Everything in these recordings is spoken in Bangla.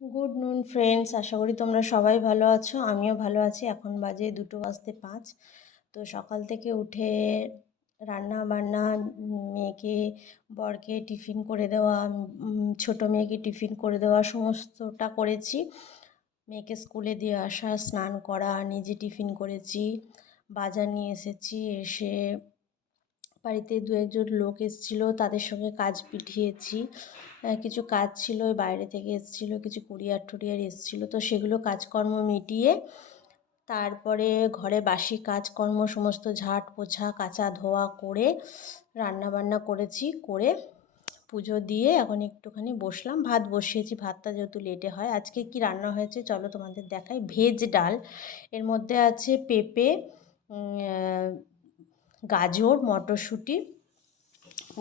গুড নুন ফ্রেন্ডস, আশা করি তোমরা সবাই ভালো আছো। আমিও ভালো আছি। এখন বাজে 2:05। তো সকাল থেকে উঠে রান্না বান্না, মেয়েকে বরকে টিফিন করে দেওয়া, ছোটো মেয়েকে টিফিন করে দেওয়া সমস্তটা করেছি। মেয়েকে স্কুলে দিয়ে আসা, স্নান করা, নিজে টিফিন করেছি, বাজার নিয়ে এসেছি। এসে বাড়িতে দু একজন লোক এসেছিলো, তাদের সঙ্গে কাজ পিঠিয়েছি। কিছু কাজ ছিল, বাইরে থেকে এসেছিলো, কিছু কুরিয়ার এসেছিলো, তো সেগুলো কাজকর্ম মিটিয়ে তারপরে ঘরে বাসি কাজকর্ম সমস্ত ঝাঁট পোছা কাচা ধোয়া করে রান্না বান্না করেছি। করে পুজো দিয়ে এখন একটুখানি বসলাম। ভাত বসিয়েছি, ভাতটা যেহেতু লেটে হয়। আজকে কি রান্না হয়েছে চলো তোমাদের দেখাই। ভেজ ডাল, এর মধ্যে আছে পেঁপে, গাজর, মটরশুঁটি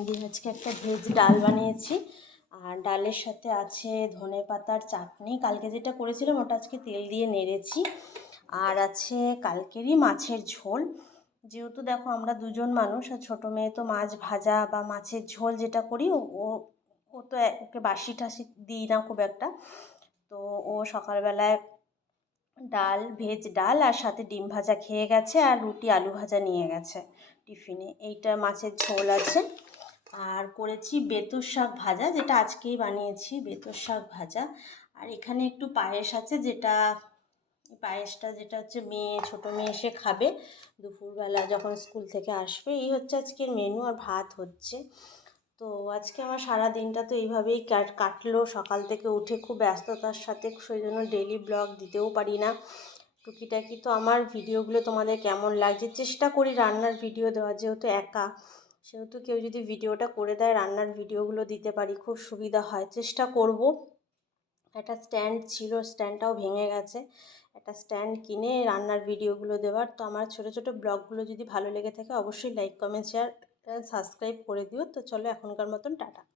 দিয়ে আজকে একটা ভেজ ডাল বানিয়েছি। আর ডালের সাথে আছে ধনেপাতার চাটনি, কালকে যেটা করেছিলাম ওটা আজকে তেল দিয়ে নেড়েছি। আর আছে কালকেরই মাছের ঝোল। যেহেতু দেখো আমরা দুজন মানুষ, আর ছোটো মেয়ে তো মাছ ভাজা বা মাছের ঝোল যেটা করি ও তো ওকে বাসি টাসি দিই না খুব একটা। তো ও সকালবেলায় ভেজ ডাল আর সাথে ডিম ভাজা খেয়ে গেছে, আর রুটি আলু ভাজা নিয়ে গেছে টিফিনে। এইটা মাছের ঝোল আছে। আর করেছি বেতর শাক ভাজা, যেটা আজকেই বানিয়েছি, বেতর শাক ভাজা। আর এখানে একটু পায়েস আছে, পায়েসটা যেটা হচ্ছে ছোটো মেয়ে এসে খাবে দুপুরবেলা যখন স্কুল থেকে আসবে। এই হচ্ছে আজকের মেনু। আর ভাত হচ্ছে। তো আজকে আমার সারা দিনটা তো এইভাবেই কাটলো। সকাল থেকে উঠে খুব ব্যস্ততার সাথে, সেই জন্য ডেইলি ব্লগ দিতেও পারি না। টুকিটাকি তো আমার ভিডিওগুলো তোমাদের কেমন লাগছে, চেষ্টা করি রান্নার ভিডিও দেওয়ার। যেহেতু একা, সেহেতু কেউ যদি ভিডিওটা করে দেয় রান্নার ভিডিওগুলো দিতে পারি, খুব সুবিধা হয়। চেষ্টা করব। একটা স্ট্যান্ড ছিল, স্ট্যান্ডটাও ভেঙে গেছে। একটা স্ট্যান্ড কিনে রান্নার ভিডিওগুলো দেওয়ার। তো আমার ছোটো ছোটো ব্লগগুলো যদি ভালো লেগে থাকে অবশ্যই লাইক কমেন্ট শেয়ার সাবস্ক্রাইব করে দিও। তো চলো এখনকার মতন টাটা।